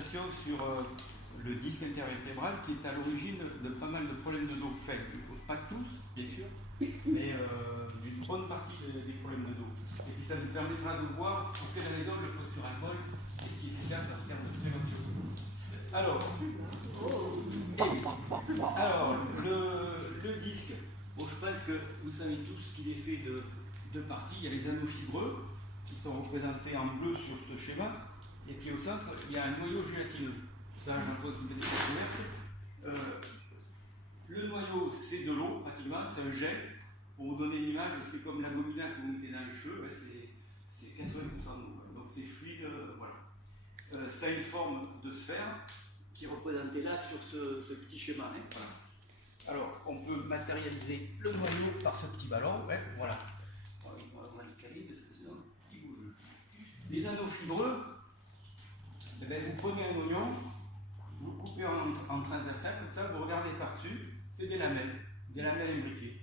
présentation sur le disque intervertébral qui est à l'origine de pas mal de problèmes de dos. Enfin, pas tous, bien sûr, mais d'une bonne partie des problèmes de dos. Et puis ça nous permettra de voir pour quelles raisons le postural molle est si efficace en termes de prévention. Alors, le disque, bon, je pense que vous savez tous qu'il est fait de deux parties. Il y a les anneaux fibreux qui sont représentés en bleu sur ce schéma, et puis au centre, il y a un noyau gélatineux. Ça, j'en pose une petite découverte. Le noyau, c'est de l'eau, pratiquement, c'est un gel. Pour vous donner l'image, c'est comme la gomina que vous mettez dans les cheveux, c'est 80% d'eau. Donc c'est fluide, voilà. Ça a une forme de sphère qui est représentée là sur ce petit schéma. Hein, voilà. Alors, on peut matérialiser le noyau par ce petit ballon. Ouais, voilà. On va le caler parce que sinon il bouge. Les anneaux fibreux, eh bien, vous prenez un oignon, vous coupez en transversal, comme ça, vous regardez par-dessus, c'est des lamelles imbriquées.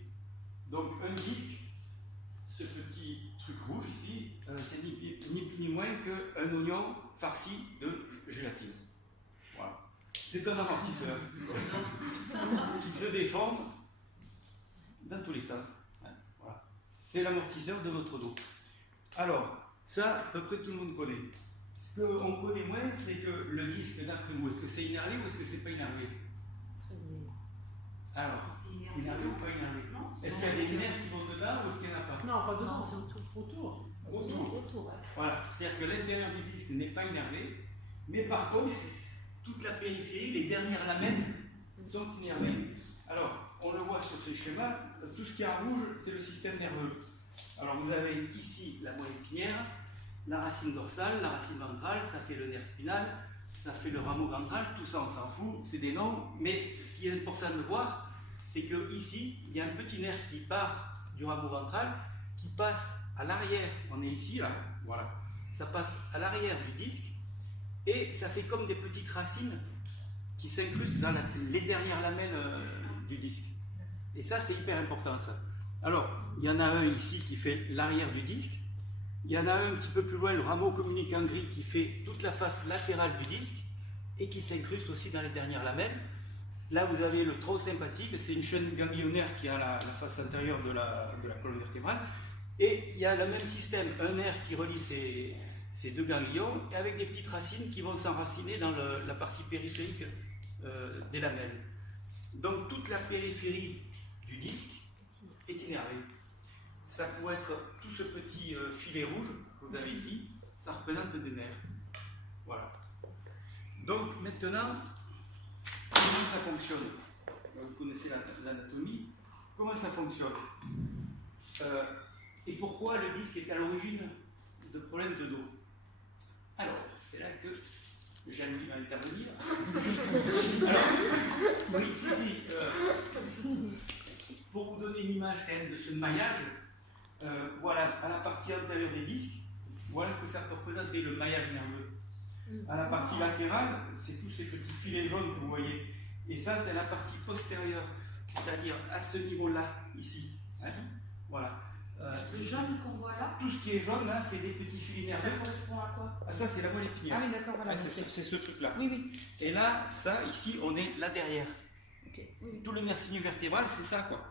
Donc un disque, ce petit truc rouge ici, c'est ni plus ni moins qu'un oignon farci de gélatine. Voilà. C'est un amortisseur qui se déforme dans tous les sens. Voilà. C'est l'amortisseur de notre dos. Alors, ça, à peu près tout le monde connaît. Ce qu'on connaît moins, c'est que le disque, d'après vous, est-ce que c'est innervé ou est-ce que c'est pas innervé? Alors, innervé ou pas innervé? Est-ce qu'il y a des nerfs qui vont dedans ou est-ce qu'il n'y en a pas? Non, pas dedans, c'est autour. Autour. Voilà. C'est-à-dire que l'intérieur du disque n'est pas innervé, mais par contre, toute la périphérie, les dernières lamelles sont innervées. Alors, on le voit sur ce schéma, tout ce qui est en rouge, c'est le système nerveux. Alors, vous avez ici la moelle épinière, la racine dorsale, la racine ventrale, ça fait le nerf spinal, ça fait le rameau ventral, tout ça on s'en fout, c'est des noms, mais ce qui est important de voir, c'est qu'ici, il y a un petit nerf qui part du rameau ventral, qui passe à l'arrière, on est ici, là, voilà, ça passe à l'arrière du disque, et ça fait comme des petites racines qui s'incrustent dans les dernières lamelles du disque. Et ça, c'est hyper important, ça. Alors, il y en a un ici qui fait l'arrière du disque, il y en a un petit peu plus loin, le rameau communicant gris, qui fait toute la face latérale du disque, et qui s'incruste aussi dans les dernières lamelles. Là, vous avez le tronc sympathique, c'est une chaîne ganglionnaire qui a la face antérieure de la colonne vertébrale. Et il y a le même système, un nerf qui relie ces deux ganglions, avec des petites racines qui vont s'enraciner dans la partie périphérique des lamelles. Donc toute la périphérie du disque est innervée. Ça pourrait être tout ce petit filet rouge que vous avez ici, ça représente des nerfs. Voilà. Donc maintenant, comment ça fonctionne? Vous connaissez l'anatomie. Comment ça fonctionne? Et pourquoi le disque est à l'origine de problèmes de dos? Alors, c'est là que j'invite à intervenir. Alors, ici, pour vous donner une image quand même de ce maillage, voilà, à la partie antérieure des disques, voilà ce que ça peut représenter, le maillage nerveux. À la partie latérale, c'est tous ces petits filets jaunes que vous voyez. Et ça, c'est la partie postérieure, c'est-à-dire à ce niveau-là, ici. Hein, voilà. Le jaune qu'on voit là, tout ce qui est jaune, là, c'est des petits filets nerveux. ça correspond à quoi? Ah, ça, c'est la moelle épinière. Ah oui, d'accord, voilà. Ah, c'est ce truc-là. Oui, oui. Et là, ça, ici, on est là derrière. Okay. Oui. Tout le nerf sinus-vertébral, c'est ça, quoi.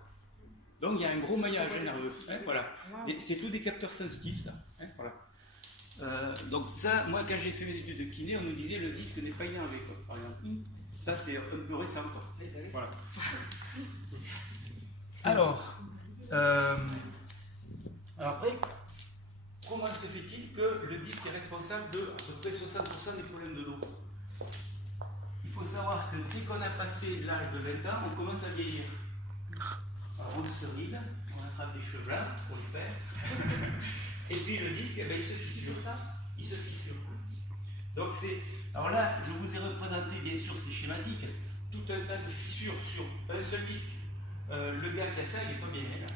Donc, il y a un gros maillage nerveux. Hein, voilà. Wow. C'est tout des capteurs sensitifs, ça. Hein, voilà. Donc, ça, moi, quand j'ai fait mes études de kiné, on nous disait le disque n'est pas innervé, quoi, par exemple. Ça, c'est un peu récent, quoi. Voilà. Alors, après, comment se fait-il que le disque est responsable de à peu près 60% des problèmes de dos? Il faut savoir que dès qu'on a passé l'âge de 20 ans, on commence à vieillir. Alors on se ride, on attrape des cheveux blancs pour les faire. Et puis le disque, eh ben, il se fissure. Il se fissure. Donc c'est. Alors là, je vous ai représenté, bien sûr, c'est schématique, tout un tas de fissures sur un seul disque. Le gars qui a ça, il n'est pas bien là.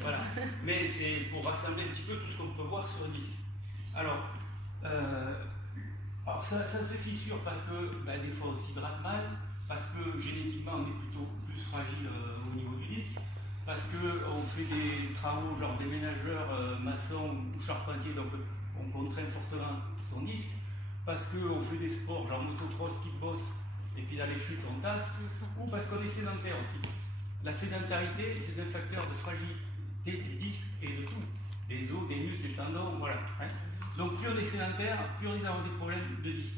Voilà. Mais c'est pour rassembler un petit peu tout ce qu'on peut voir sur un disque. Alors ça se fissure parce que ben, des fois on s'hydrate mal, parce que génétiquement on est plutôt plus fragile au niveau du disque, parce qu'on fait des travaux genre des ménageurs, maçons ou charpentiers, donc on contraint fortement son disque, parce qu'on fait des sports, genre motocross, kickbox, et puis dans les chutes on tasse, ou parce qu'on est sédentaire aussi. La sédentarité, c'est un facteur de fragilité des disques et de tout, des os, des muscles, des tendons, voilà. Hein. Donc plus on est sédentaire, plus on risque d'avoir des problèmes de disques.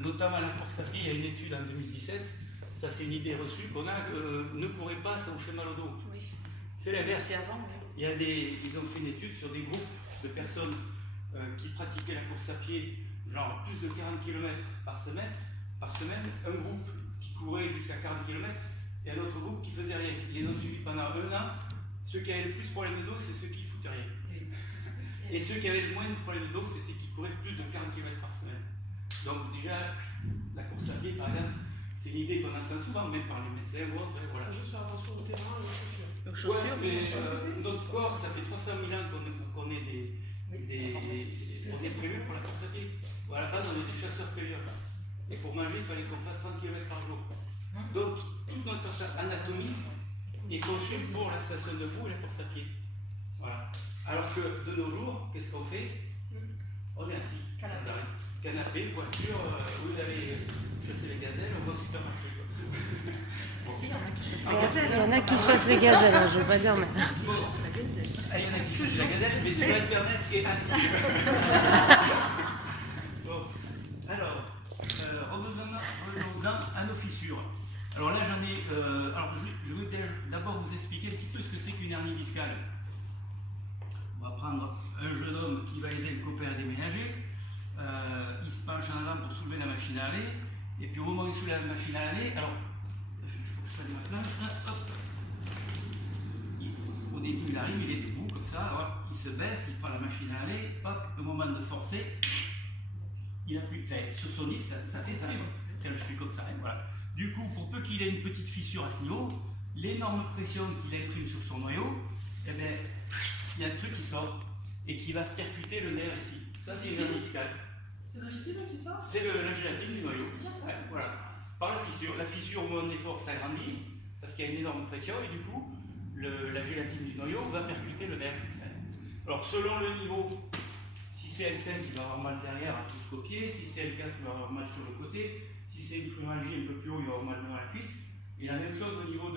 Notamment la course à pied, il y a une étude en 2017, ça c'est une idée reçue qu'on a, ne courez pas, ça vous fait mal au dos. Oui. C'est l'inverse. C'est avant, oui. Ils ont fait une étude sur des groupes de personnes qui pratiquaient la course à pied, genre plus de 40 km par semaine, un groupe qui courait jusqu'à 40 km et un autre groupe qui faisait rien. Ils les ont suivis pendant un an. Ceux qui avaient le plus de problèmes de dos, c'est ceux qui foutaient rien. Et ceux qui avaient le moins de problèmes de dos, c'est ceux qui couraient plus de 40 km par semaine. Donc déjà, la course à pied, par exemple, c'est une idée qu'on entend souvent, même par les médecins ou autres. Voilà. Juste faire attention au terrain et aux chaussures. Aux chaussures, ouais, mais notre corps, ça fait 300 000 ans qu'on est on est prévu pour la course à pied. Bon, à la base, on est des chasseurs-cueilleurs. Et pour manger, il fallait qu'on fasse 30 km par jour. Donc, toute notre anatomie est conçue pour la station debout et la course à pied. Voilà. Alors que de nos jours, qu'est-ce qu'on fait? On est assis. Canapé, voiture, vous allez chasser les gazelles, on va au supermarché. Si, il y en a qui chassent la gazelle. Il y en a qui chassent les gazelles, hein, je veux pas dire, mais. Qui chassent la gazelle. Ah, il y en a qui chassent la gazelle, mais sur Internet qui est assis. Bon, alors, revenons-en à nos fissures. Alors là, j'en ai. Je vais d'abord vous expliquer un petit peu ce que c'est qu'une hernie discale. On va prendre un jeune homme qui va aider le copain à déménager. Il se penche en avant pour soulever la machine à laver. Et puis au moment où il soulève la machine à laver, alors, il faut que je fasse ma planche, là, hop. Au début, il arrive, il est debout comme ça, alors, il se baisse, il prend la machine à laver, hop, au moment de forcer, il n'a plus. Enfin, sur son disque, ça fait ça. Tiens, je suis comme ça, hein, voilà. Du coup, pour peu qu'il ait une petite fissure à ce niveau, l'énorme pression qu'il imprime sur son noyau, eh bien, il y a un truc qui sort et qui va percuter le nerf ici. Ça, c'est une hernie discale. C'est le liquide qui sort? C'est la gélatine du noyau. Ouais, voilà. Par la fissure. La fissure, au moment de l'effort, s'agrandit parce qu'il y a une énorme pression et du coup, la gélatine du noyau va percuter le nerf. Alors, selon le niveau, si c'est L5, il va avoir mal derrière jusqu'au pied. Si c'est L4, il va avoir mal sur le côté. Si c'est une phrémalgie un peu plus haut, il va avoir mal dans la cuisse. Et la même chose au niveau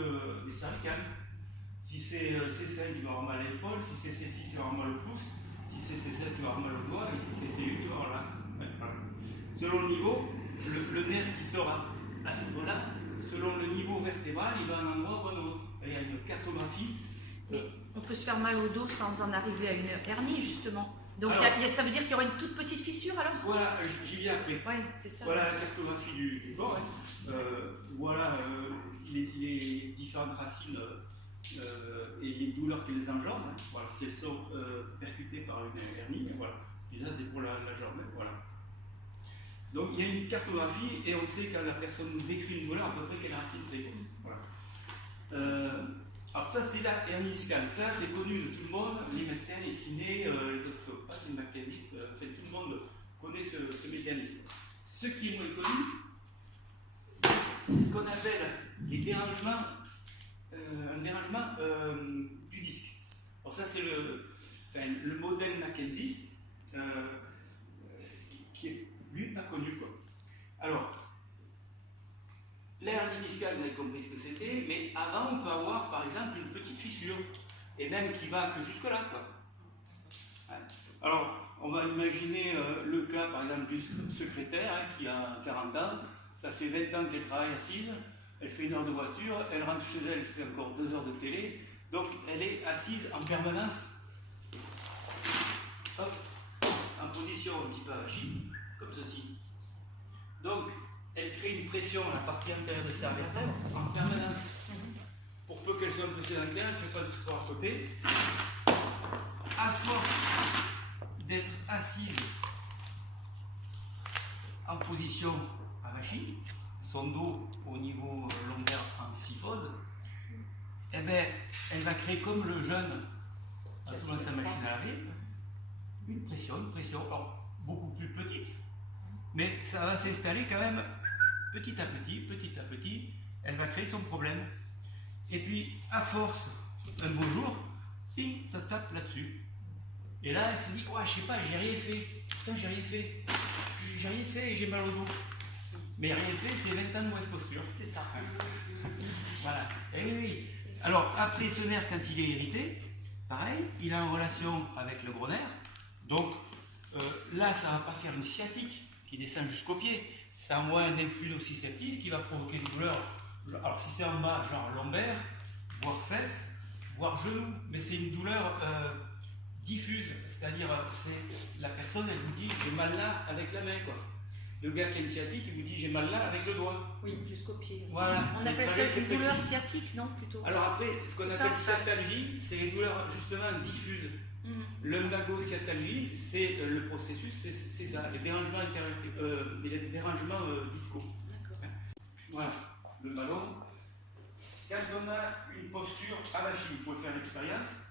des cervicales. Si c'est C5, il va avoir mal à l'épaule. Si c'est C6, il va avoir mal au pouce. Si c'est C7, il va avoir mal au doigt. Et si c'est C8, il va avoir là. Ouais, voilà. Selon le niveau, le nerf qui sort à ce niveau-là, selon le niveau vertébral, il va à un endroit ou à un autre. Il y a une cartographie. Mais on peut se faire mal au dos sans en arriver à une hernie, justement. Donc Alors, ça veut dire qu'il y aura une toute petite fissure alors? Voilà, j'y viens après. Oui, c'est ça. Voilà la cartographie du corps. Hein. Voilà les différentes racines et les douleurs qu'elles engendrent. Hein. Voilà, si elles sont percutées par une hernie, voilà. Et ça, c'est pour la jambe. Hein. Voilà. Donc il y a une cartographie et on sait quand la personne nous décrit une douleur à peu près quelle racine c'est. Voilà. Alors ça c'est la hernie discale. Ça c'est connu de tout le monde, les médecins, les kinés, les ostéopathes, les mécanistes, enfin tout le monde connaît ce mécanisme. Ce qui est moins connu, c'est ce qu'on appelle les dérangements, un dérangement du disque. Alors ça c'est le modèle Mackenzie qui est lui pas connu quoi. Alors la hernie discale, vous avez compris ce que c'était, mais avant on peut avoir par exemple une petite fissure, et même qui va que jusque là quoi. Alors on va imaginer le cas par exemple d'une secrétaire hein, qui a 40 ans, ça fait 20 ans qu'elle travaille assise, elle fait 1 heure de voiture, elle rentre chez elle, elle fait encore 2 heures de télé, donc elle est assise en permanence, hop, en position un petit peu agile, comme ceci. Donc elle crée une pression à la partie antérieure de sa vertèbre en permanence. Pour peu qu'elle soit un peu sédentaire, elle ne fait pas de sport à côté. À force d'être assise en position avachie, son dos au niveau lombaire en syphode, eh bien, elle va créer comme le jeune en soulant sa machine à laver, une pression, alors beaucoup plus petite, mais ça va s'installer quand même petit à petit, elle va créer son problème. Et puis, à force, un beau jour, ping, ça tape là-dessus. Et là, elle se dit, ouais, je sais pas, j'ai rien fait. Putain, j'ai rien fait. j'ai rien fait et j'ai mal au dos. Mais rien fait, c'est 20 ans de mauvaise posture. C'est ça. Voilà. Et oui, oui. Alors, après ce nerf, quand il est irrité, pareil, il est en relation avec le gros nerf. Donc, là, ça ne va pas faire une sciatique qui descend jusqu'au pied. Ça envoie un influx nociceptif qui va provoquer des douleurs. Alors, si c'est en bas, genre lombaire, voire fesses, voire genou. Mais c'est une douleur diffuse. C'est-à-dire, c'est la personne, elle vous dit, j'ai mal là avec la main, quoi. Le gars qui a une sciatique, il vous dit j'ai mal là avec le doigt. Oui, jusqu'au pied. Voilà. On appelle ça une douleur sciatique, non, plutôt? Alors après, ce qu'on appelle sciatalgie, c'est les douleurs justement diffuses. Lumbagosciatalgie, c'est le processus, c'est ça, les dérangements discaux. D'accord. Voilà, le ballon. Quand on a une posture avachie, vous pouvez faire l'expérience,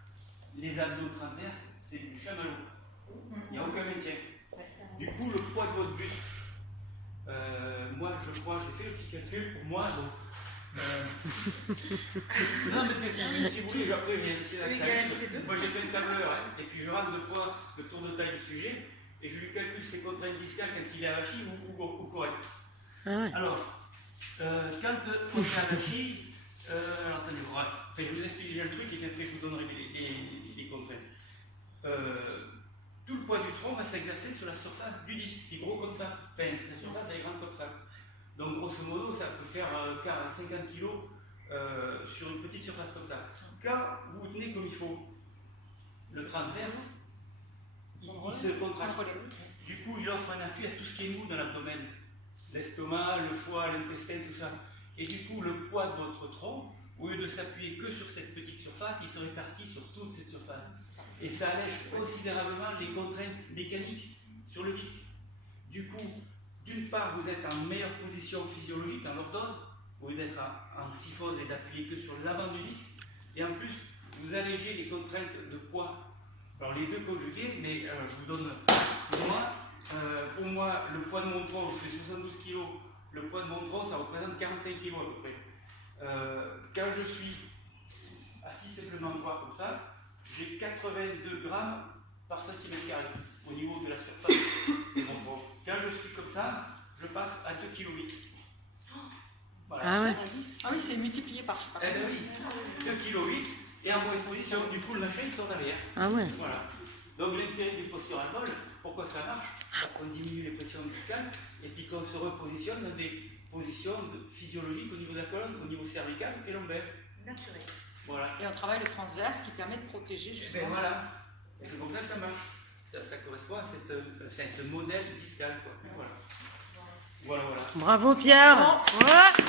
les abdos transverses, c'est du chamallow. Il n'y a aucun maintien. Du coup, le poids de votre buste, moi je crois, j'ai fait le petit calcul pour moi. Donc, non, mais si vous voulez, après j'ai laissé la salle. Moi j'ai fait un tableur, hein, et puis je rentre le poids, le tour de taille du sujet, et je lui calcule ses contraintes discales quand il est avachi ou correct. Ah ouais. Alors, quand on est avachi, alors attendez, ouais. Enfin, je vous explique déjà le truc et puis après je vous donnerai les contraintes. Tout le poids du tronc va s'exercer sur la surface du disque, qui est gros comme ça. Enfin, sa surface elle est grande comme ça. Donc, grosso modo, ça peut faire 50 kg sur une petite surface comme ça. Quand vous tenez comme il faut, le transverse, il se contracte. Du coup, il offre un appui à tout ce qui est mou dans l'abdomen. L'estomac, le foie, l'intestin, tout ça. Et du coup, le poids de votre tronc, au lieu de s'appuyer que sur cette petite surface, il se répartit sur toute cette surface. Et ça allège considérablement les contraintes mécaniques sur le disque. Du coup, d'une part, vous êtes en meilleure position physiologique en lordose, au lieu d'être en syphose et d'appuyer que sur l'avant du disque. Et en plus, vous allégez les contraintes de poids. Alors les deux conjugués, mais je vous donne pour moi, le poids de mon tronc, je fais 72 kg, le poids de mon tronc, ça représente 45 kg à peu près. Quand je suis assis simplement droit comme ça, j'ai 82 grammes par centimètre carré au niveau de la surface de mon tronc. Quand je suis comme ça, je passe à 2,8 kg. Voilà. Ah ouais. Ah oui, c'est multiplié par je sais pas. Eh bien oui, 2,8 kg et en mauvaise position. Du coup, le machin il sort derrière. Ah ouais. Voilà. Donc l'intérêt du postural ball, pourquoi ça marche? Parce qu'on diminue les pressions discales et puis qu'on se repositionne dans des positions physiologiques au niveau de la colonne, au niveau cervical et lombaire. Naturel. Voilà. Et on travaille le transverse qui permet de protéger Et justement. ben voilà. Et c'est comme ça que ça marche. Ça correspond à ce modèle discal, quoi. Voilà. Voilà, voilà. Bravo Pierre. Ouais.